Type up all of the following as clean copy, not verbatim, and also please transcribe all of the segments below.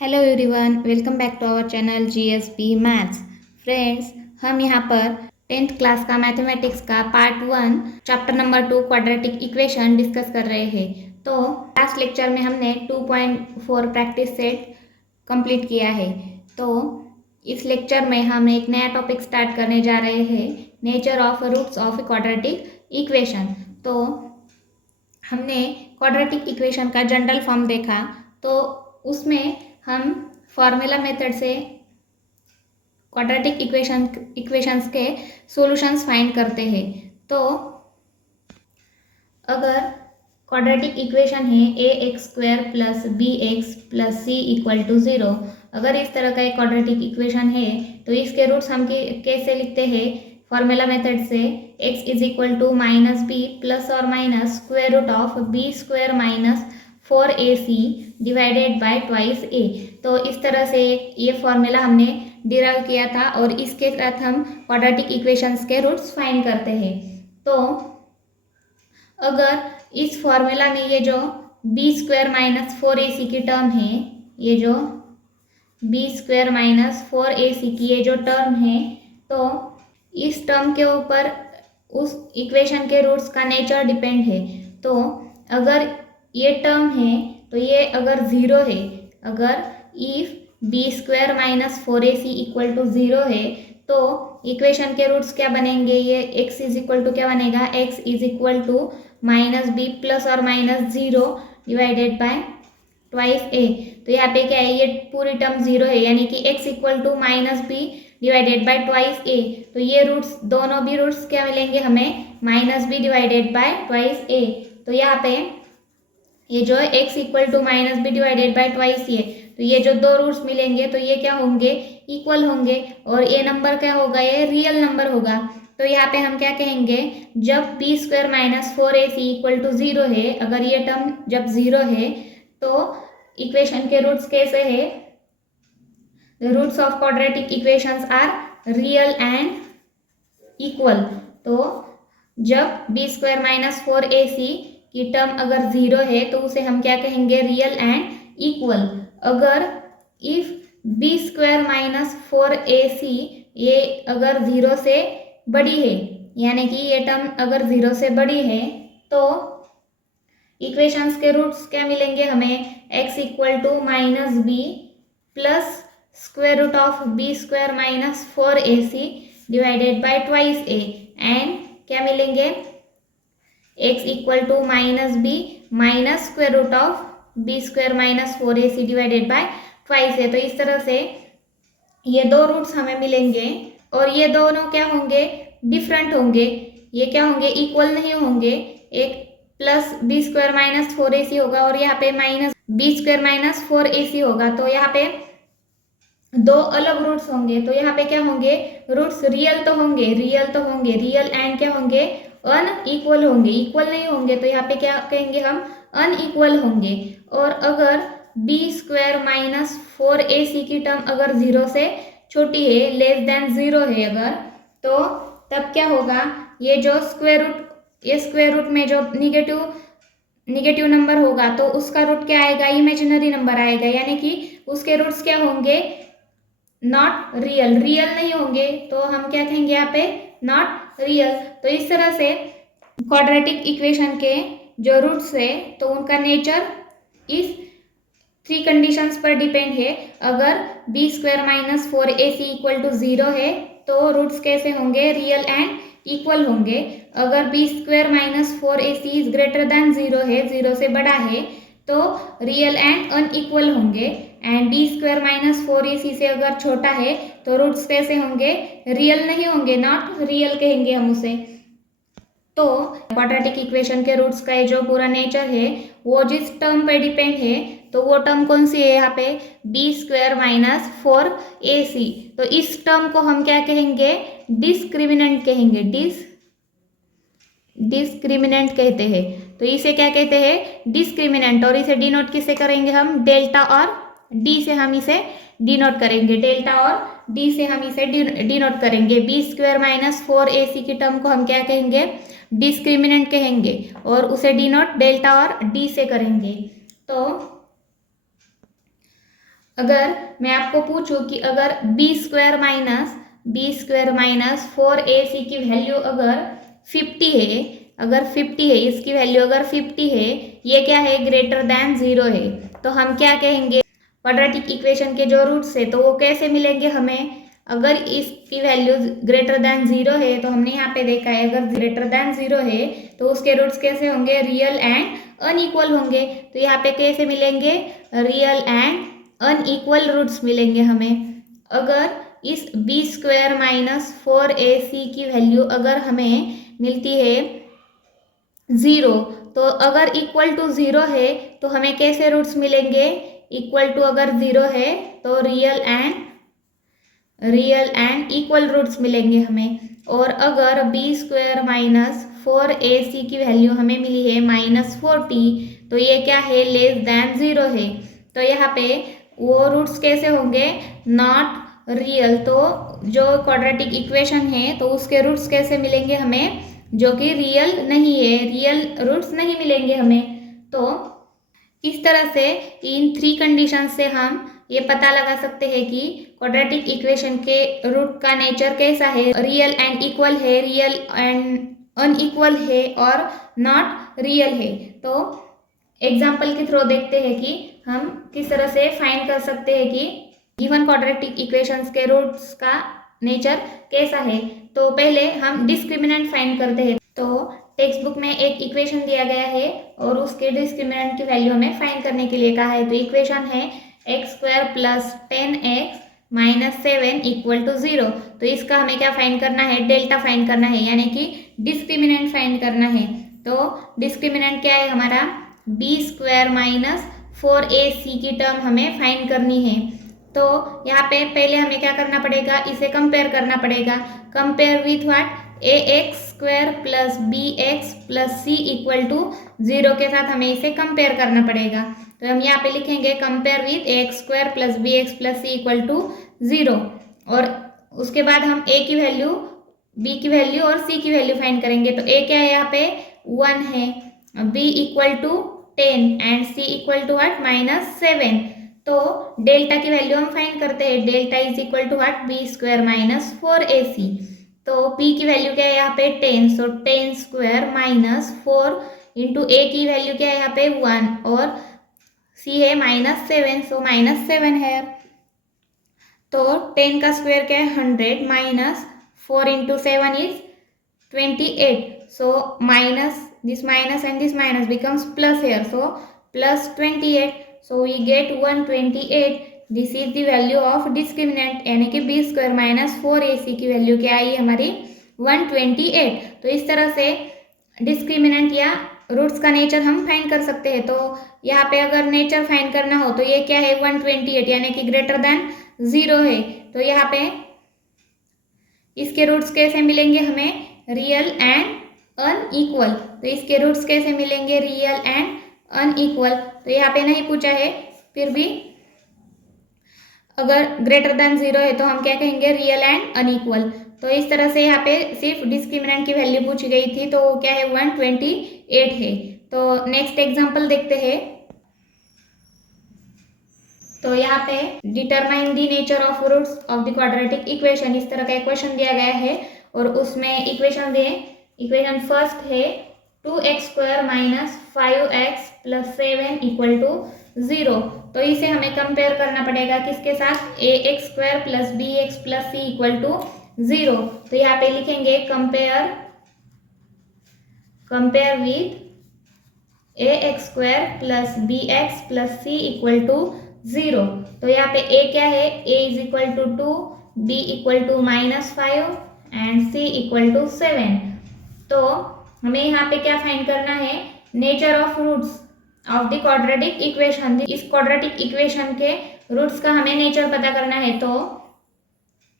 Hello everyone, welcome back to our channel GSP maths. Friends, हम यहाँ पर 10th class का मैथमेटिक्स का part 1 chapter number 2 quadratic equation discuss कर रहे हैं। तो लास्ट लेक्चर में हमने 2.4 प्रैक्टिस सेट कंप्लीट किया है। तो इस लेक्चर में हम एक नया टॉपिक स्टार्ट करने जा रहे हैं, nature of roots of quadratic equation. तो हमने क्वाड्रेटिक इक्वेशन का जनरल फॉर्म देखा, तो उसमें हम फॉर्मूला मेथड से क्वाड्रेटिक इक्वेशंस के सॉल्यूशंस फाइंड करते हैं। तो अगर क्वाड्रेटिक इक्वेशन है a x square plus B x plus C equal to 0, अगर इस तरह का एक क्वाड्रेटिक इक्वेशन है तो इसके रूट्स हम कैसे लिखते हैं? फॉर्मूला मेथड से x is equal to minus B plus और minus square root of B square minus 4ac divided by twice a। तो इस तरह से ये फॉर्मूला हमने डिराइव किया था और इसके साथ हम क्वाड्रेटिक इक्वेशंस के रूट्स फाइंड करते हैं। तो अगर इस फॉर्मूला में ये जो बी स्क्वायर माइनस 4ac की टर्म है, ये जो बी स्क्वायर माइनस 4ac की ये जो टर्म है, तो इस टर्म के ऊपर उस इक्वेशन के रूट्स का नेचर डिपेंड है। तो अगर ये टर्म है तो ये अगर 0 है, अगर if b square minus 4ac equal to 0 है, तो इक्वेशन के रूट्स क्या बनेंगे? ये x इज इक्वल टू क्या बनेगा? x is equal to minus B plus और minus 0 divided by twice a। तो यहाँ पे क्या है? ये पूरी टर्म 0 है, यानी कि x equal to minus b divided by twice a। तो ये रूट्स, दोनों भी रूट्स क्या मिलेंगे हमें? Minus b divided by twice a। तो यहाँ पे ये जो है x equal to minus b divided by twice a, तो ये जो दो रूट्स मिलेंगे तो ये क्या होंगे? इक्वल होंगे। और ये नंबर क्या होगा? ये रियल नंबर होगा। तो यहाँ पे हम क्या कहेंगे? जब b square minus 4ac equal to 0 है, अगर ये टर्म जब 0 है तो इक्वेशन के रूट्स कैसे है? The roots of quadratic equations are real and equal. तो जब बी स्क्वायर माइनस 4ac की टर्म अगर 0 है तो उसे हम क्या कहेंगे? Real and equal. अगर if b square minus 4ac ये अगर 0 से बड़ी है, यानी कि ये टर्म अगर 0 से बड़ी है, तो इक्वेशंस के रूट्स क्या मिलेंगे हमें? x equal to minus B plus square root of B square minus 4ac divided by twice a, and क्या मिलेंगे? x equal to minus B minus square root of B square minus 4ac divided by twice a। तो इस तरह से ये दो roots हमें मिलेंगे और ये दोनों क्या होंगे? डिफरेंट होंगे। ये क्या होंगे? इक्वल नहीं होंगे। एक plus B square minus 4ac होगा और यहाँ पे minus B square minus 4ac होगा। तो यहाँ पे दो अलग रूट्स होंगे। तो यहाँ पे क्या होंगे? रूट्स रियल तो होंगे, रियल एंड क्या होंगे? अनइक्वल होंगे, इक्वल नहीं होंगे। तो यहाँ पे क्या कहेंगे हम? अनइक्वल होंगे। और अगर बी स्क्वायर माइनस 4ac की टर्म अगर 0 से छोटी है, लेस देन 0 है अगर, तो तब क्या होगा? ये जो स्क्वायर रूट, ये स्क्वायर रूट में जो निगेटिव नंबर होगा तो उसका रूट क्या आएगा? इमेजिनरी नंबर आएगा, यानी कि उसके रूट्स क्या होंगे? नॉट रियल, रियल नहीं होंगे। तो हम क्या कहेंगे यहाँ पे? Not real. तो इस तरह से क्वाड्रेटिक इक्वेशन के जो रूट्स है तो उनका नेचर इस 3 कंडीशंस पर डिपेंड है। अगर b square minus 4ac equal to 0 है तो रूट्स कैसे होंगे? रियल एंड इक्वल होंगे। अगर b square minus 4ac is greater than 0 है, 0 से बड़ा है, तो रियल एंड अनइक्वल होंगे। And b square minus 4ac से अगर छोटा है तो रूट्स कैसे होंगे? रियल नहीं होंगे, नॉट रियल कहेंगे हम उसे। तो क्वाड्रेटिक इक्वेशन के रूट्स का जो पूरा नेचर है वो जिस टर्म पे डिपेंड है, तो वो टर्म कौन सी है यहाँ पे? B square minus 4ac। तो इस टर्म को हम क्या कहेंगे? डिस्क्रिमिनेंट कहेंगे, डिस्क्रिमिनेंट कहते हैं। तो इसे क्या कहते हैं? डिस्क्रिमिनेंट। और इसे डिनोट किससे करेंगे हम? डेल्टा और डी से हम इसे डिनोट करेंगे, डेल्टा और डी से हम इसे डिनोट करेंगे। बी स्क्वायर माइनस 4ac की टर्म को हम क्या कहेंगे? डिस्क्रिमिनेंट कहेंगे और उसे डिनोट डेल्टा और डी से करेंगे। तो अगर मैं आपको पूछूं कि अगर बी स्क्वायर माइनस 4ac की वैल्यू अगर 50 है, अगर 50 है, इसकी वैल्यू अगर 50 है, ये क्या है, ग्रेटर देन 0 है, तो हम क्या कहेंगे, क्वाड्रेटिक इक्वेशन के जो रूट्स है तो वो कैसे मिलेंगे हमें। अगर इसकी वैल्यू ग्रेटर देन 0 है तो हमने यहाँ पे देखा है अगर ग्रेटर देन 0 है तो उसके रूट्स कैसे होंगे, रियल एंड अनइक्वल होंगे। तो यहाँ पे कैसे मिलेंगे, रियल एंड अनइक्वल रूट्स मिलेंगे हमें। अगर इस बी स्क्वायर माइनस 4ac की वैल्यू अगर हमें मिलती है 0, तो अगर इक्वल टू 0 है तो हमें कैसे रूट्स मिलेंगे, इक्वल टू अगर 0 है तो रियल एंड इक्वल रूट्स मिलेंगे हमें। और अगर बी स्क्वायर माइनस 4ac की वैल्यू हमें मिली है -40, तो ये क्या है, लेस देन 0 है, तो यहाँ पे वो रूट्स कैसे होंगे, नॉट रियल। तो जो क्वाड्रेटिक इक्वेशन है तो उसके रूट्स कैसे मिलेंगे हमें, जो कि रियल नहीं है, रियल रूट्स नहीं मिलेंगे हमें। तो इस तरह से इन 3 कंडीशन से हम ये पता लगा सकते हैं कि क्वाड्रेटिक इक्वेशन के रूट का नेचर कैसा है, रियल एंड इक्वल है, रियल एंड अनइक्वल है और नॉट रियल है। तो एग्जाम्पल के थ्रू देखते हैं कि हम किस तरह से फाइंड कर सकते हैं कि गिवन क्वाड्रेटिक इक्वेशंस के रूट्स का नेचर कैसा है। तो पहले हम डिस्क्रिमिनेंट फाइंड करते हैं। तो टेक्स्ट बुक में एक इक्वेशन दिया गया है और उसके डिस्क्रिमिनेंट की वैल्यू हमें फाइंड करने के लिए कहा है। तो इक्वेशन है x² plus 10x minus 7 equal to 0। तो इसका हमें क्या फाइंड करना है, डेल्टा फाइंड करना है, यानी कि डिस्क्रिमिनेंट फाइंड करना है। तो डिस्क्रिमिनेंट क्या है हमारा, b² माइनस 4ac की टर्म हमें फाइंड करनी है। तो यहाँ पे पहले हमें क्या करना पड़ेगा, इसे कंपेयर करना पड़ेगा। Compare with what, ax² plus bx plus c equal to 0 के साथ हमें इसे कंपेयर करना पड़ेगा। तो हम यहाँ पे लिखेंगे compare with ax² plus bx plus c equal to 0, और उसके बाद हम a की वैल्यू, b की वैल्यू और c की वैल्यू फाइंड करेंगे। तो a क्या है, यहाँ पे 1 है, b equal to 10 and c equal to what, -7। तो डेल्टा की वैल्यू हम फाइंड करते हैं, delta is equal to what, b² minus 4ac। तो p की वैल्यू क्या है यहाँ पे 10, सो 10² माइनस 4 इंटू a की वैल्यू क्या है यहाँ पे 1 और c है -7, सो -7 है। तो 10 का स्क्वायर क्या है 100 minus 4 into 7 is 28, so minus this minus and this minus becomes plus here, so plus 28, so we get 128। This is the value of discriminant, यानी कि b² माइनस 4ac की वैल्यू क्या आई हमारी 128। तो इस तरह से डिस्क्रिमिनेंट या रूट्स का नेचर हम फाइंड कर सकते हैं। तो यहाँ पे अगर नेचर फाइंड करना हो तो ये क्या है 128, यानी कि ग्रेटर देन 0 है। तो यहाँ पे इसके रूट्स कैसे मिलेंगे हमें, रियल एंड अनइक्वल। तो इसके रूट्स कैसे मिलेंगे, रियल एंड अनइक्वल। तो यहाँ पे नहीं पूछा है, फिर भी अगर ग्रेटर देन 0 है तो हम क्या कहेंगे, रियल एंड अनइक्वल। तो इस तरह से यहाँ पे सिर्फ डिस्क्रिमिनेंट की वैल्यू पूछी गई थी, तो क्या है 128 है। तो नेक्स्ट एग्जांपल देखते हैं। तो यहाँ पे determine the nature of roots of the quadratic equation, इस तरह का एक क्वेश्चन दिया गया है और उसमें इक्वेशन फर्स्ट है 2x² minus 5x plus 7 equal to 0। तो इसे हमें कंपेयर करना पड़ेगा किसके साथ, ax² plus bx plus c equal to 0। तो यहाँ पे लिखेंगे compare with ax² plus bx plus c equal to 0। तो यहाँ पे a क्या है, a is equal to 2, b equal to -5 and c equal to 7। तो हमें यहाँ पे क्या फाइंड करना है, nature of roots of the quadratic equation. इस क्वाड्रेटिक इक्वेशन के रूट्स का हमें नेचर पता करना है। तो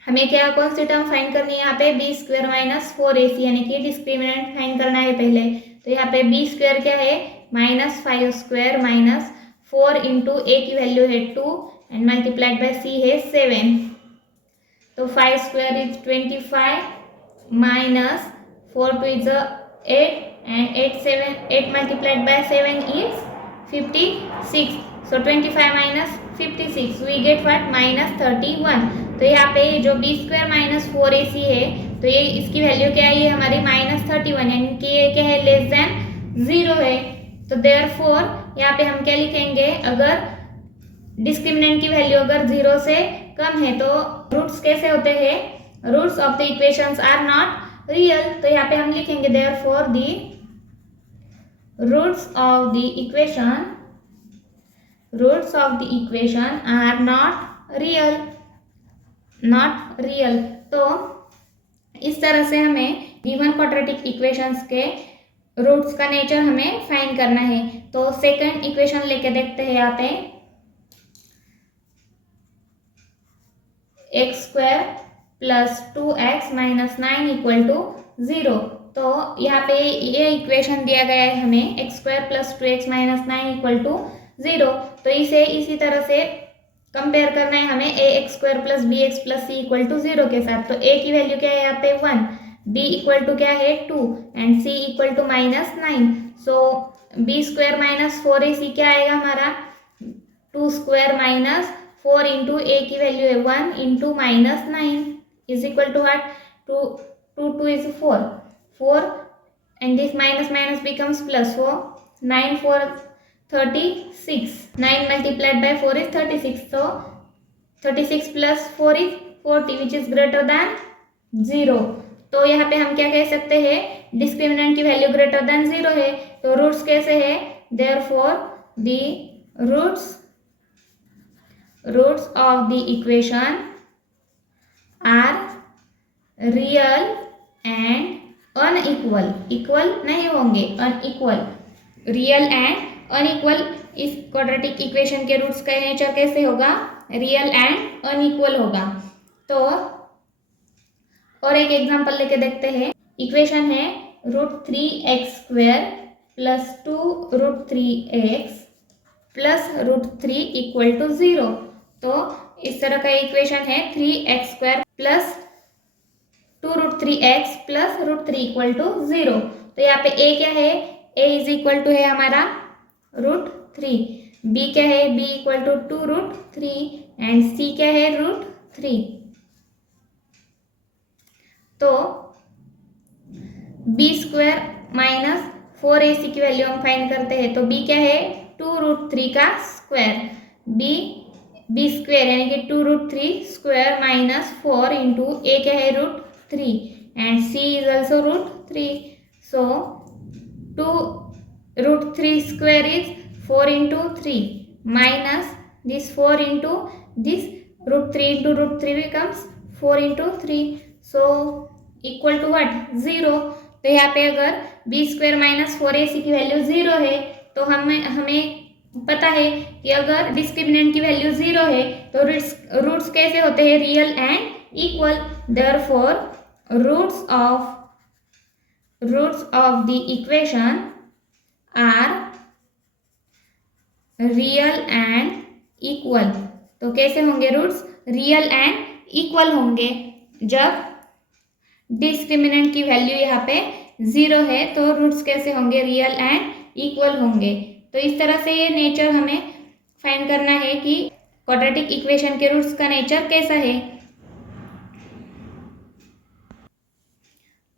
हमें क्या, कौन सी टर्म फाइंड करनी है यहाँ पे, b² माइनस 4ac, यानी कि डिस्क्रिमिनेंट फाइंड करना है पहले। तो यहाँ पे b² क्या है -5² माइनस 4 इंटू a की वैल्यू है 2 एंड मल्टीप्लाइड बाय c है 7। तो 5² is 25 minus 4 2 is 8 and 8 multiplied by 7 is 56. So 25 minus 56, we get what -31। तो यहाँ पे जो बी स्क्वायर माइनस 4ac है, तो ये इसकी वैल्यू क्या है, ये हमारी -31, यानी कि ये क्या है, लेस देन 0 है। तो देयरफॉर यहाँ पे हम क्या लिखेंगे, अगर डिस्क्रिमिनेंट की वैल्यू अगर 0 से कम है तो रूट्स कैसे होते हैं, roots of the equations are not real. तो यहाँ पे हम लिखेंगे therefore the roots of the equation are not real. तो इस तरह से हमें गिवन क्वाड्रेटिक इक्वेशंस के रूट्स का नेचर हमें फाइंड करना है। तो सेकंड इक्वेशन लेके देखते हैं यहाँ पे, x² plus 2x minus 9 equal to 0। तो यहाँ पे ये इक्वेशन दिया गया है हमें, x² plus 2x minus 9 equal to 0। तो इसे इसी तरह से कंपेयर करना है हमें ax² plus bx plus c equal to 0 के साथ। तो a की वैल्यू क्या है यहाँ पे 1, b इक्वल टू क्या है 2 and c equal to -9। So b² minus 4ac क्या आएगा हमारा, 2² माइनस 4 इंटू a की वैल्यू है 1 into -9 is equal to what, 2 is 4 and this minus becomes plus, so 9 4 36, 9 multiplied by 4 is 36, so 36 plus 4 is 40 which is greater than 0। तो यहाँ पे हम क्या कह सकते हैं, डिस्क्रिमिनेंट की वैल्यू ग्रेटर देन 0 है। तो रूट्स कैसे है, therefore the roots of the equation are real and unequal, equal नहीं होंगे, अनइक्वल, रियल एंड अनइक्वल। इस क्वाड्रेटिक इक्वेशन के रूट्स का नेचर कैसे होगा, रियल एंड अनइक्वल होगा। तो और एक एग्जांपल लेके देखते हैं, इक्वेशन है √3x² plus 2√3x plus √3 equal to 0। तो इस तरह का इक्वेशन है 3x² plus 2√3x plus √3 equal to 0। तो यहाँ पे a क्या है, a इज इक्वल टू है हमारा √3, b क्या है, b equal to 2√3 and c क्या है √3। तो b² माइनस 4ac की वैल्यू हम फाइंड करते हैं। तो b क्या है, 2√3 का स्क्वायर, b² यानी कि 2√3 स्क्वायर माइनस 4 इंटू a क्या है √3 and c is also √3, so 2√3 square is 4 into 3 minus this 4 into this √3 into √3 becomes 4 into 3, so equal to what, 0। तो यहाँ पे अगर b² माइनस 4ac की वैल्यू 0 है तो हमें पता है कि अगर डिस्क्रिमिनेंट की वैल्यू 0 है तो रूट्स कैसे होते हैं, real and equal. Therefore roots of the equation are real and equal. तो कैसे होंगे रूट्स, रियल एंड इक्वल होंगे। जब डिस्क्रिमिनेंट की वैल्यू यहाँ पे 0 है तो रूट्स कैसे होंगे, रियल एंड इक्वल होंगे। तो इस तरह से ये नेचर हमें फाइंड करना है कि क्वाड्रेटिक इक्वेशन के रूट्स का नेचर कैसा है।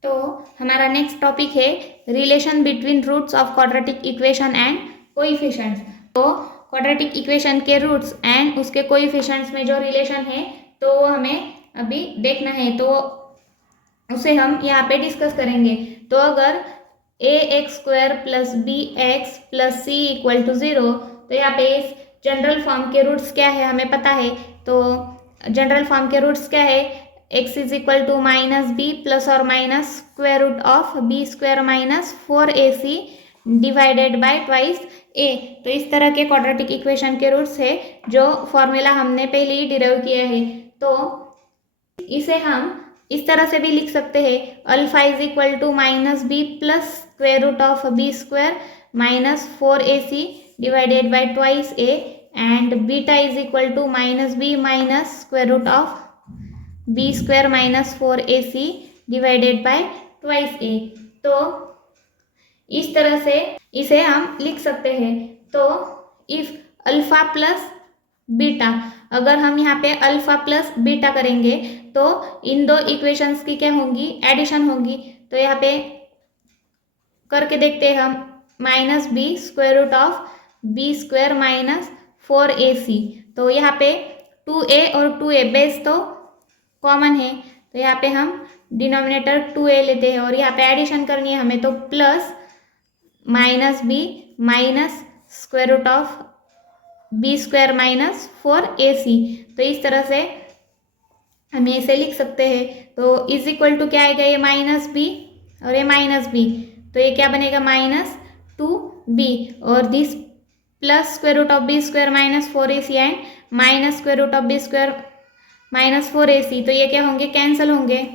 तो हमारा नेक्स्ट टॉपिक है relation between roots of quadratic equation and coefficients. तो क्वाड्रेटिक इक्वेशन के रूट्स एंड उसके कोएफिशिएंट्स में जो रिलेशन है तो वो हमें अभी देखना है, तो उसे हम यहाँ पे डिस्कस करेंगे। तो अगर ax² plus bx plus c equal to 0, तो यहाँ पे इस जनरल फॉर्म के रूट्स क्या है हमें पता है। तो जनरल फॉर्म के रूट्स क्या है, x is equal to -b plus और minus square root of b² minus 4ac divided by twice a। तो इस तरह के क्वाड्रेटिक इक्वेशन के रूट्स है जो फॉर्मूला हमने पहले ही डिराइव किया है। तो इसे हम इस तरह से भी लिख सकते हैं, alpha is equal to -b plus square root of b² minus 4ac divided by twice a and beta is equal to -b minus square root of b² minus 4ac divided by twice a। तो इस तरह से इसे हम लिख सकते हैं। तो इफ अल्फा प्लस बीटा। अगर हम यहाँ पे अल्फा प्लस बीटा करेंगे तो इन दो इक्वेशंस की क्या होंगी, एडिशन होगी। तो यहाँ पे करके देखते हैं हम, minus B square root of B square minus 4ac। तो यहाँ पे 2a और 2a बेस तो कॉमन है, तो यहाँ पे हम डिनोमिनेटर 2a लेते हैं और यहाँ पे एडिशन करनी है हमें, तो plus minus B minus square root of B square minus 4ac। तो इस तरह से हम इसे लिख सकते हैं। तो इज इक्वल टू क्या आएगा, ये माइनस बी और ये माइनस बी, तो ये क्या बनेगा माइनस 2b और this plus square root of B square minus 4ac and minus square root of B square minus 4ac, तो ये क्या होंगे, कैंसिल होंगे।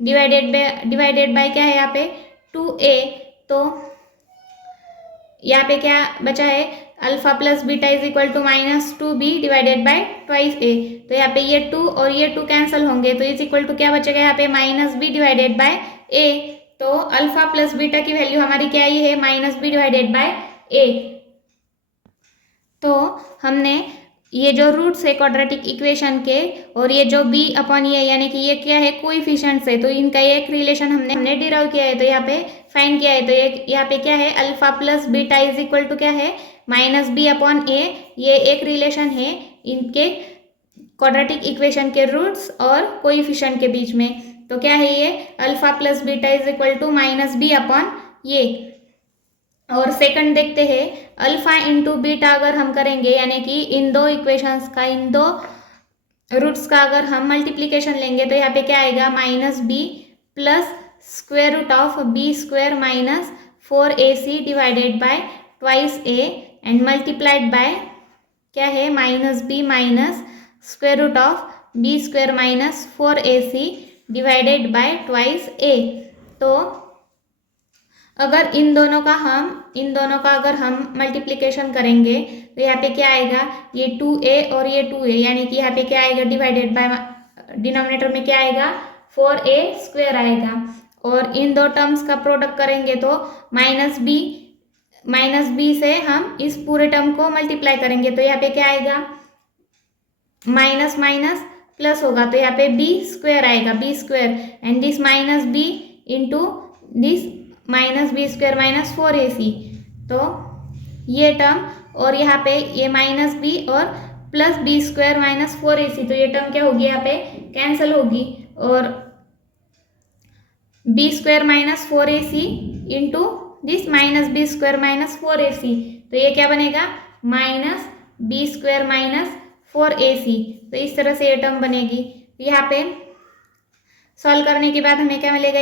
डिवाइडेड बाय क्या है यहाँ पे 2a, तो यहाँ पे क्या बचा है, alpha plus beta is equal to minus 2b divided by twice a। तो यहाँ पे ये 2 और ये 2 कैंसिल होंगे, तो इज इक्वल टू क्या बचेगा यहाँ पे minus b divided by a। तो अल्फा प्लस बीटा की वैल्यू हमारी क्या आई है, minus b divided by a। तो हमने ये जो रूट्स है क्वाड्रेटिक इक्वेशन के और ये जो b अपॉन ये यानी कि ये क्या है, कोएफिशिएंट्स है, तो इनका एक रिलेशन हमने डिराइव किया है, तो यहाँ पे फाइंड किया है। तो ये यहाँ पे क्या है, alpha plus beta is equal to क्या है, माइनस बी अपॉन ए। ये एक रिलेशन है इनके क्वाड्रेटिक इक्वेशन के रूट्स और कोएफिशिएंट के बीच में। तो क्या है ये, alpha plus beta is equal to minus B upon ये। और सेकंड देखते हैं, अल्फा इंटू बीटा अगर हम करेंगे यानी कि इन दो इक्वेशंस का, इन दो रूट्स का अगर हम मल्टीप्लीकेशन लेंगे तो यहाँ पे क्या आएगा, minus B plus square root of B square minus 4ac divided by twice a and multiplied by क्या है, minus B minus square root of B square minus 4ac divided by twice a। तो अगर इन दोनों का अगर हम multiplication करेंगे तो यहाँ पे क्या आएगा, ये 2a और ये 2a यानी कि यहाँ पे क्या आएगा, डिवाइडेड बाय डिनोमिनेटर में क्या आएगा, 4a स्क्वायर आएगा। और इन दो टर्म्स का प्रोडक्ट करेंगे तो माइनस बी से हम इस पूरे टर्म को मल्टीप्लाई करेंगे, तो यहाँ पे क्या आएगा, माइनस माइनस प्लस होगा, तो यहाँ पे b स्क्वायर आएगा, b square and this minus b into this minus B square minus 4ac। तो ये टर्म और यहाँ पे ये माइनस बी और plus B square minus 4ac, तो ये टर्म क्या होगी, यहाँ पे कैंसिल होगी। और B square minus 4ac into this minus B square minus 4ac, तो ये क्या बनेगा, minus B square minus 4ac। तो इस तरह से ये टर्म बनेगी। यहाँ पे सॉल्व करने के बाद हमें क्या मिलेगा,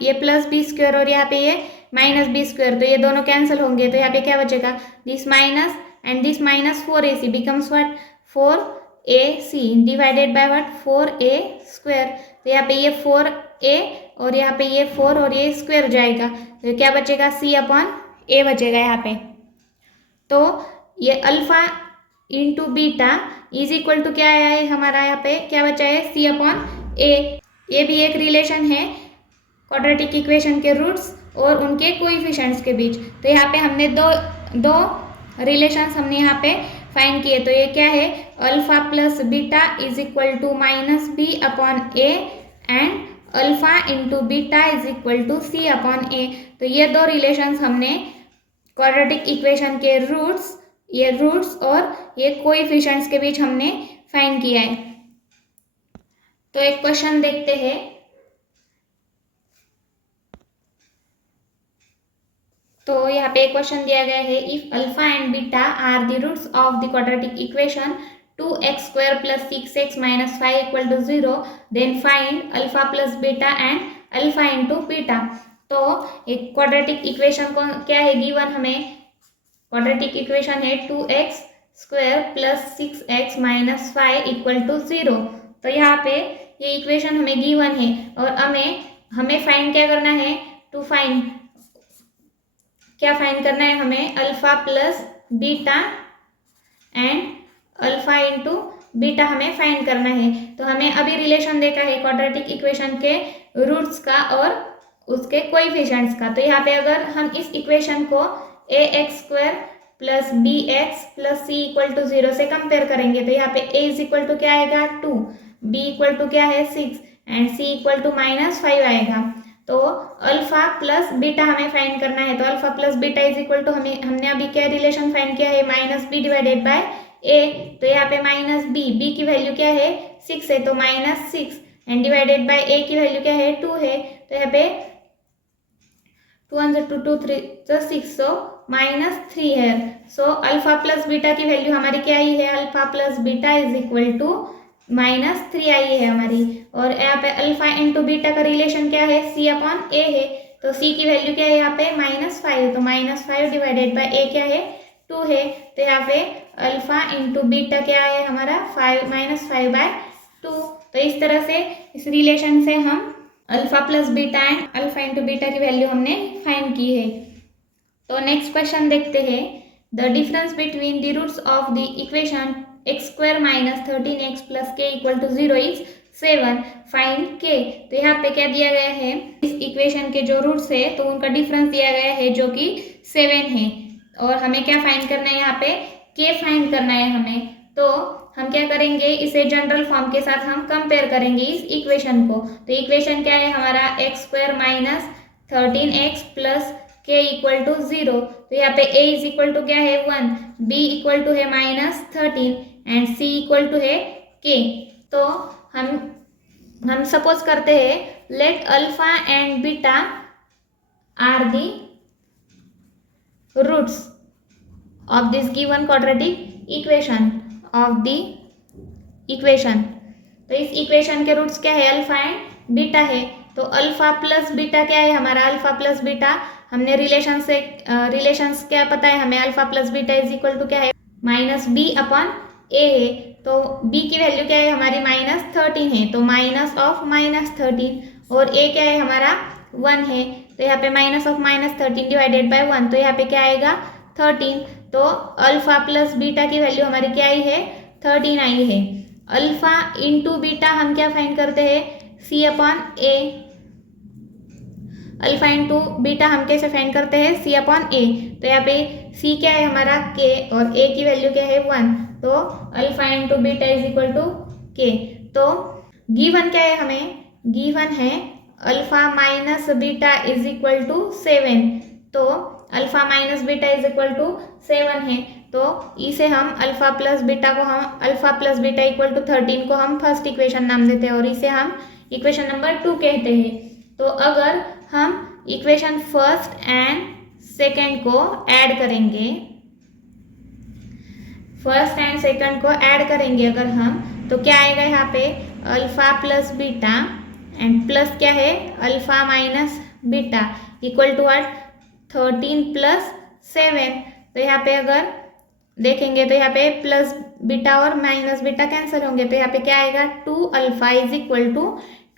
ये प्लस बी स्क्वायर और यहाँ पे ये माइनस बी स्क्वायर, तो ये दोनों कैंसिल होंगे, तो यहाँ पे क्या बचेगा, this minus and this minus 4ac becomes what, 4ac divided by what, 4a square. तो यहाँ पे ये 4a और यहाँ पे ये 4 और ये स्क्वायर जाएगा, तो क्या बचेगा, c अपॉन a बचेगा यहाँ पे। तो ये alpha into beta is equal to क्या आया है हमारा, यहाँ पे क्या बचा है, c अपॉन a। ये भी एक रिलेशन है क्वाड्रेटिक इक्वेशन के रूट्स और उनके कोएफिशिएंट्स के बीच। तो यहाँ पे हमने दो रिलेशंस हमने यहाँ पे फाइंड किए। तो ये क्या है, alpha plus beta is equal to minus B upon a and alpha into beta is equal to c upon a. तो ये दो रिलेशंस हमने क्वाड्रेटिक इक्वेशन के रूट्स और ये कोएफिशिएंट्स के बीच हमने फाइंड किया है। तो एक क्वेश्चन देखते हैं। तो यहाँ पे एक क्वेश्चन दिया गया है, if alpha and beta are the roots of the quadratic equation 2x square plus 6x minus 5 equal to 0 then find alpha plus beta and alpha into beta. तो एक क्वाड्रेटिक इक्वेशन को क्या है गिवन, हमें quadratic equation है 2x square plus 6x minus 5 equal to 0। तो यहाँ पे ये इक्वेशन हमें गिवन है और हमें फाइंड क्या करना है, क्या फाइंड करना है हमें, alpha plus beta and alpha into beta हमें फाइंड करना है। तो हमें अभी रिलेशन देखा है क्वाड्रेटिक इक्वेशन के रूट्स का और उसके कोएफिशिएंट्स का। तो यहाँ पे अगर हम इस इक्वेशन को ax square plus B x plus C equal to 0 से कंपेयर करेंगे तो यहाँ पे a इज इक्वल टू क्या आएगा 2, b इक्वल टू क्या है 6 एंड c इक्वल टू -5 आएगा। तो अल्फा प्लस बीटा हमें फाइंड करना है। तो alpha plus beta is equal to हमने अभी क्या रिलेशन फाइंड किया है -b डिवाइडेड बाय a। तो यहाँ पे -b की वैल्यू क्या है 6 है तो -6 एंड डिवाइडेड बाय a की वैल्यू क्या है 2 है। तो यहाँ पे 2 1 2 2 3 तो 6 सो -3 है। सो अल्फा प्लस बीटा की वैल्यू हमारी क्या आई है, alpha plus beta is equal to -3 आई है हमारी। और यहाँ पे अल्फा इंटू बीटा का रिलेशन क्या है c अपॉन a है। तो c की वैल्यू क्या है यहाँ पे -5 तो -5 डिवाइडेड बाय a क्या है 2 है। तो यहाँ पे अल्फा इंटू बीटा क्या है हमारा -5/2। तो इस तरह से इस रिलेशन से हम alpha plus beta and alpha into beta की वैल्यू हमने फाइंड की है। तो नेक्स्ट क्वेश्चन देखते हैं। The difference between the roots of the equation x² - 13x + k = 0 is 7, find k। तो यहाँ पे क्या दिया गया है, इस इक्वेशन के जो रूट्स है तो उनका डिफरेंस दिया गया है जो कि 7 है और हमें क्या फाइंड करना है, यहाँ पे k फाइंड करना है हमें। तो हम क्या करेंगे, इसे जनरल फॉर्म के साथ हम कंपेयर करेंगे इस इक्वेशन को। तो इक्वेशन क्या है हमारा x² - 13x + k = 0। तो यहाँ पे a इज इक्वल टू क्या है 1, b इक्वल टू है -13 एंड c इक्वल टू है k। तो हम सपोज करते हैं let alpha and beta are the roots of this given quadratic equation of the equation. तो इस इक्वेशन के रूट्स क्या है, अल्फा एंड बीटा है। तो अल्फा प्लस बीटा क्या है हमारा, अल्फा प्लस बीटा हमने रिलेशंस क्या पता है हमें, alpha plus beta is equal to क्या है -b/a है। तो b की वैल्यू क्या है हमारी -13 है तो -13 और a क्या है हमारा 1 है। तो यहाँ पे -13 डिवाइडेड बाय 1 तो यहाँ पे क्या आएगा 13। तो अल्फा प्लस बीटा की वैल्यू हमारी क्या आई है 13 आई है। अल्फा इंटू बीटा हम क्या फाइंड करते हैं c/a। अल्फा इंटू बीटा हम कैसे फाइंड करते हैं c/a। तो यहाँ पे c क्या है हमारा k और a की वैल्यू क्या है 1। तो alpha into beta is equal to k। तो गिवन क्या है हमें, गिवन है alpha minus beta is equal to 7। तो alpha minus beta is equal to 7 है। तो इसे हम अल्फा प्लस बीटा को हम alpha plus beta equal to 13 को हम फर्स्ट इक्वेशन नाम देते हैं और इसे हम इक्वेशन नंबर 2 कहते हैं। तो अगर हम इक्वेशन फर्स्ट एंड सेकंड को ऐड करेंगे, फर्स्ट एंड सेकंड को ऐड करेंगे अगर हम, तो क्या आएगा यहाँ पे alpha plus beta and plus क्या है alpha minus beta equal to 13 + 7। तो यहाँ पे अगर देखेंगे तो यहाँ पे प्लस बीटा और माइनस बीटा कैंसिल होंगे तो यहाँ पे क्या आएगा 2 अल्फा इज इक्वल टू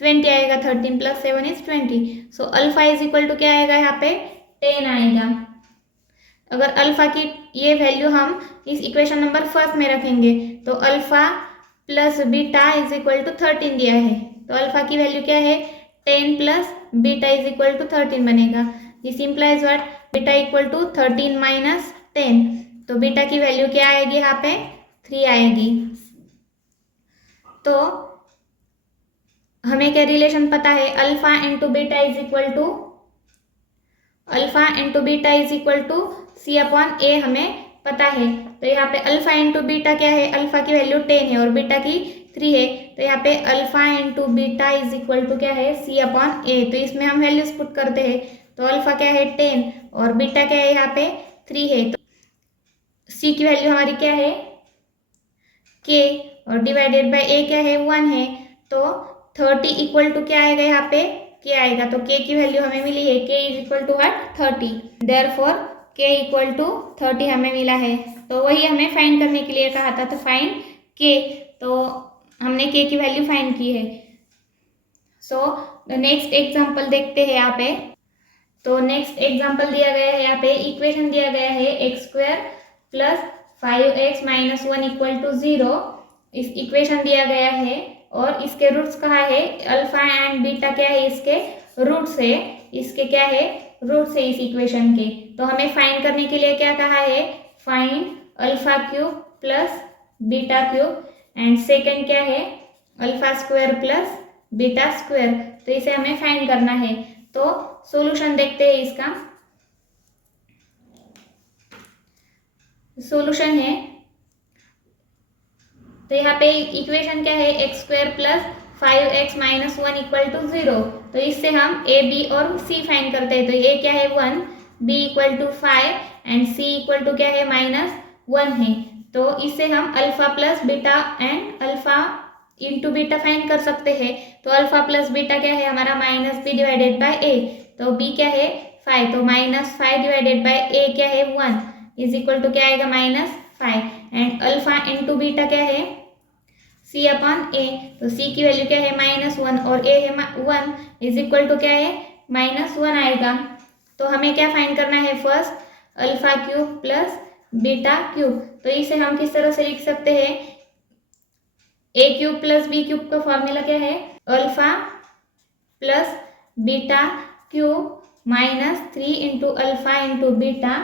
20 आएगा। 13 + 7 is 20। So alpha is equal to क्या आएगा यहाँ पे 10 आएगा। अगर अल्फा की ये वैल्यू हम इस इक्वेशन नंबर फर्स्ट में रखेंगे तो alpha plus beta is equal to 13 दिया है तो अल्फा की वैल्यू क्या है 10 + बीटा इज इक्वल टू 13 बनेगा। This implies what, beta equal to 13 - 10। तो बीटा की वैल्यू क्या आएगी यहाँ पे 3 आएगी। तो हमें क्या रिलेशन पता है, alpha into beta is equal to c/a हमें पता है। तो यहाँ पे अल्फा इंटू बीटा क्या है, अल्फा की वैल्यू 10 है और बीटा की 3 है। तो यहाँ पे alpha into beta is equal to क्या है c/a। तो इसमें हम वैल्यूज पुट करते हैं तो अल्फा क्या है 10 और बीटा क्या है यहाँ पे 3 है। तो c की वैल्यू हमारी क्या है k और डिवाइडेड बाय a क्या है 1 है। तो 30 इक्वल टू क्या आएगा यहाँ पे k आएगा। तो k की वैल्यू हमें मिली है k is equal to 30। Therefore k equal to 30 हमें मिला है। तो वही हमें फाइंड करने के लिए कहा था तो फाइंड k। तो हमने k की वैल्यू फाइंड की है। सो नेक्स्ट एग्जांपल देखते हैं यहाँ पे। तो नेक्स्ट एग्जांपल दिया गया है यहाँ पे, इक्वेशन दिया गया है x² + 5x - 1 = 0। इस इक्वेशन दिया गया है और इसके रूट्स कहा है, अल्फा एंड बीटा क्या है इसके रूट्स है, इसके क्या है रूट्स है इस इक्वेशन के। तो हमें फाइंड करने के लिए क्या कहा है, find alpha cube plus beta cube and second क्या है alpha square plus beta square. तो इसे हमें फाइंड करना है। तो सॉल्यूशन देखते हैं इसका। सॉल्यूशन है तो यहाँ पे इक्वेशन क्या है X square plus 5x minus 1 equal to 0। तो इससे हम ए बी और सी फाइंड करते हैं। तो ए क्या है 1, B equal to 5 and C equal to क्या है -1 है। तो इससे हम alpha plus beta and alpha into beta find कर सकते हैं। तो अल्फा प्लस बीटा क्या है हमारा -b डिवाइडेड बाय ए। तो b क्या है 5, तो -5 डिवाइडेड बाय ए क्या है 1 इज इक्वल टू क्या आएगा -5 एंड अल्फा इंटू बीटा क्या है c अपॉन ए। तो c की वैल्यू क्या है -1 और a है 1 इज इक्वल टू क्या है -1 आएगा। तो हमें क्या फाइंड करना है first alpha cube plus beta cube. तो इसे हम किस तरह से लिख सकते हैं A cube plus B cube का फॉर्मूला क्या है alpha plus beta cube -3 into alpha into beta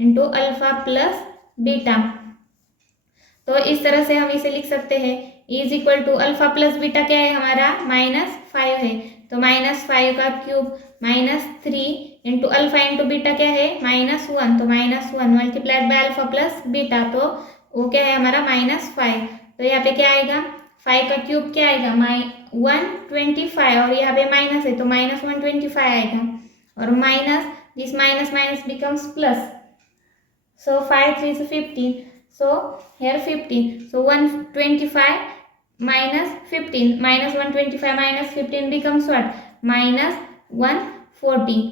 into alpha plus beta. तो इस तरह से हम इसे लिख सकते हैं is equal to alpha plus beta क्या है हमारा -5 है। तो -5 का cube -3 into alpha into beta क्या है -1। तो -1 multiplied by alpha plus beta. तो वो क्या है हमारा -5। तो यहाँ पे क्या आएगा 5 का क्यूब क्या आएगा 125 और यहाँ पे माइनस है तो -125 आएगा और minus this minus minus becomes plus. So 5 3 is 15. So here 15. So 125 minus 15 minus 125 minus 15 becomes what? -140.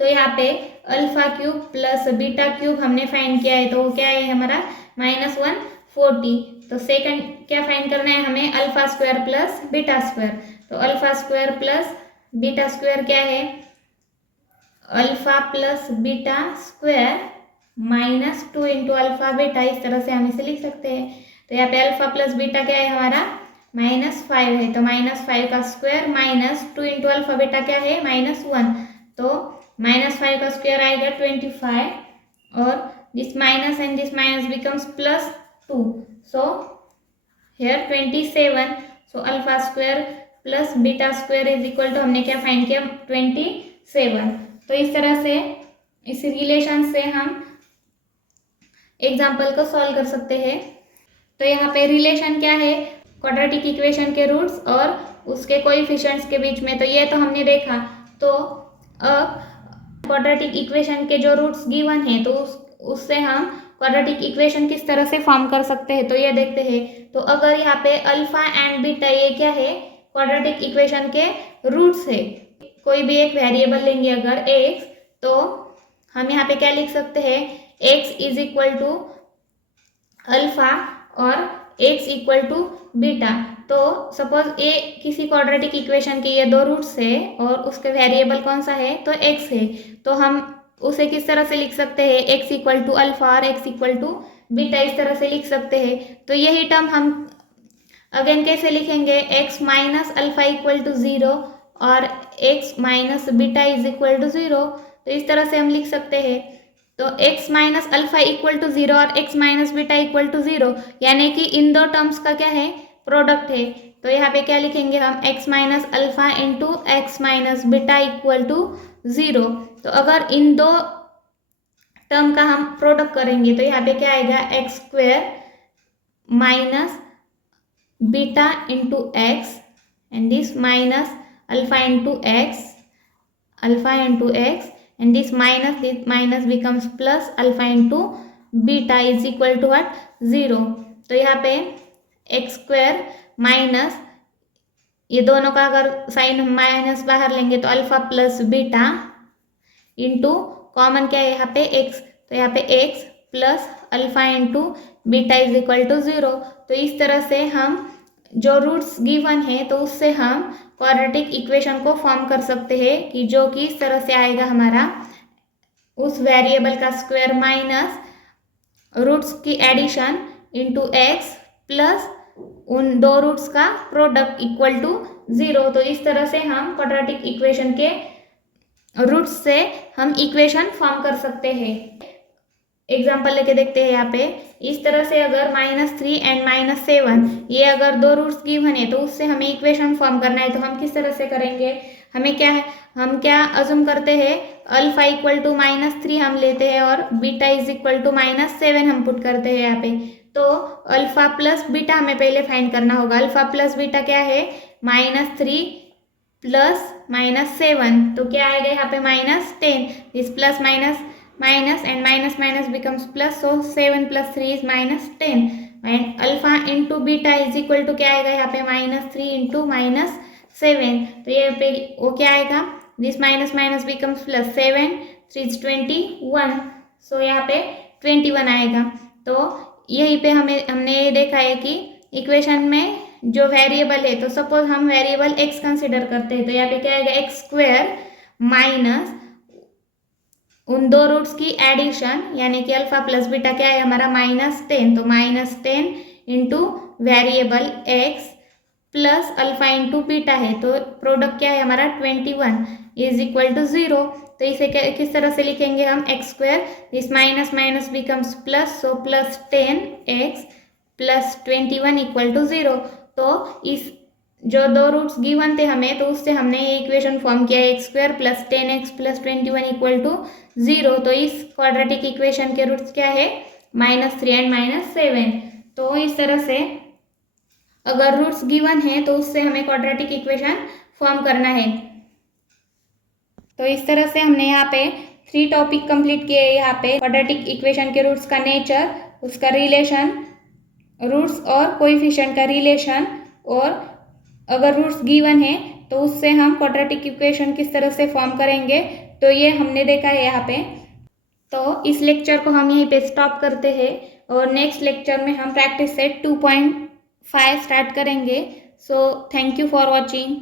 तो यहाँ पे alpha cube plus beta cube हमने फाइंड किया है तो क्या है हमारा -140। तो सेकंड क्या फाइंड करना है हमें alpha square plus beta square. तो alpha square plus beta square क्या है alpha plus beta square -2 into alpha beta. इस तरह से हम इसे लिख सकते हैं। तो यहाँ पे अल्फा प्लस बीटा क्या है हमारा -5 है। तो -5 का स्क्वायर -2 इंटू अल्फा बीटा क्या है -1। तो -5 का स्क्वायर आएगा 25 और this minus and this minus becomes +2। So here 27। So alpha square plus beta square is equal to हमने क्या फाइंड किया 27। तो इस तरह से इस रिलेशन से हम एग्जाम्पल को सॉल्व कर सकते हैं। तो यहाँ पे रिलेशन क्या है क्वाड्रेटिक इक्वेशन के रूट्स और उसके कोएफिशिएंट्स के बीच में। तो ये तो हमने देखा। तो अब क्वाड्रेटिक इक्वेशन के जो रूट्स गिवन है तो उससे हम क्वाड्रेटिक इक्वेशन किस तरह से फॉर्म कर सकते हैं तो ये देखते हैं। तो अगर यहाँ पे अल्फा एंड बीटा ये क्या है क्वाड्रेटिक इक्वेशन के रूट्स है। कोई भी एक वेरिएबल लेंगे अगर x तो हम यहाँ पे क्या लिख सकते हैं x is equal to alpha और x इक्वल टू बीटा। तो सपोज ए किसी क्वाड्रेटिक इक्वेशन के ये दो रूट्स है और उसके वेरिएबल कौन सा है तो x है। तो हम उसे किस तरह से लिख सकते हैं x इक्वल टू अल्फा और x इक्वल टू बीटा इस तरह से लिख सकते हैं। तो यही टर्म हम अगेन कैसे लिखेंगे x minus alpha equal to 0 और x minus beta is equal to 0। तो इस तरह से हम लिख सकते हैं। तो x minus alpha equal to 0 और x minus beta equal to 0 यानी कि इन दो टर्म्स का क्या है प्रोडक्ट है। तो यहाँ पे क्या लिखेंगे हम x minus alpha into X minus beta equal to 0। तो अगर इन दो टर्म का हम प्रोडक्ट करेंगे तो यहाँ पे क्या आएगा x square minus beta into x and this minus alpha into x and this minus becomes plus alpha into beta is equal to what 0। तो यहाँ पे एक्स स्क्वायर माइनस ये दोनों का अगर साइन माइनस बाहर लेंगे तो alpha plus beta into common क्या है यहाँ पे एक्स। तो यहाँ पे X plus alpha into beta is equal to 0। तो इस तरह से हम जो रूट्स गिवन है तो उससे हम क्वाड्रेटिक इक्वेशन को फॉर्म कर सकते हैं कि जो कि इस तरह से आएगा हमारा उस वेरिएबल का स्क्वायर माइनस रूट्स की एडिशन इंटू एक्स प्लस उन दो रूट्स का प्रोडक्ट इक्वल टू 0। तो इस तरह से हम क्वाड्रेटिक इक्वेशन के रूट्स से हम इक्वेशन फॉर्म कर सकते हैं। एग्जाम्पल लेके देखते हैं यहाँ पे। इस तरह से अगर -3 एंड -7 ये अगर दो रूट्स गिवन है तो उससे हमें इक्वेशन फॉर्म करना है। तो हम किस तरह से करेंगे, हमें क्या है, हम क्या अज्यूम करते हैं, अल्फा इक्वल टू -3 हम लेते हैं और बीटा इज इक्वल टू -7 हम पुट करते हैं यहाँ पे। तो अल्फा प्लस बीटा हमें पहले फाइंड करना होगा। अल्फा प्लस बीटा क्या है, -3 प्लस -7, तो क्या आएगा यहाँ पे -10। This plus minus and minus minus becomes plus, so 7 + 3 is -10 and alpha into beta is equal to क्या आएगा यहाँ पे, -3 इंटू -7। तो ये पे वो क्या आएगा, this minus minus becomes plus, 7 3 is 21, सो यहाँ पे 21 आएगा। तो यहीं पे हमने ये देखा है कि इक्वेशन में जो वेरिएबल है, तो सपोज हम वेरिएबल x कंसिडर करते हैं, तो यहाँ पे क्या आएगा, x² माइनस उन दो रूट्स की एडिशन, यानी कि अल्फा प्लस बीटा क्या है हमारा -10, तो -10 into variable x plus alpha into beta है, तो प्रोडक्ट क्या है हमारा 21 इज इक्वल टू 0। तो इसे किस तरह से लिखेंगे हम, x², this minus minus becomes plus, so plus 10x plus 21 equal to 0। तो इस जो दो रूट्स गिवन थे हमें, तो उससे हमने ये इक्वेशन फॉर्म किया है, x² plus 10x plus 21 equal to 0। तो इस क्वाड्रेटिक इक्वेशन के रूट्स क्या है, -3 एंड -7। तो इस तरह से अगर रूट्स गिवन है तो उससे हमें क्वाड्रेटिक इक्वेशन फॉर्म करना है। तो इस तरह से हमने यहाँ पे 3 टॉपिक कंप्लीट किए। यहाँ पे क्वाड्रेटिक इक्वेशन के रूट्स का नेचर, उसका रिलेशन, रूट्स और कोएफिशिएंट का रिलेशन, और अगर रूट्स गिवन है तो उससे हम क्वाड्रेटिक इक्वेशन किस तरह से फॉर्म करेंगे, तो ये हमने देखा है यहाँ पे। तो इस लेक्चर को हम यहीं पे स्टॉप करते हैं और नेक्स्ट लेक्चर में हम प्रैक्टिस सेट 2.5 स्टार्ट करेंगे। So thank you for watching.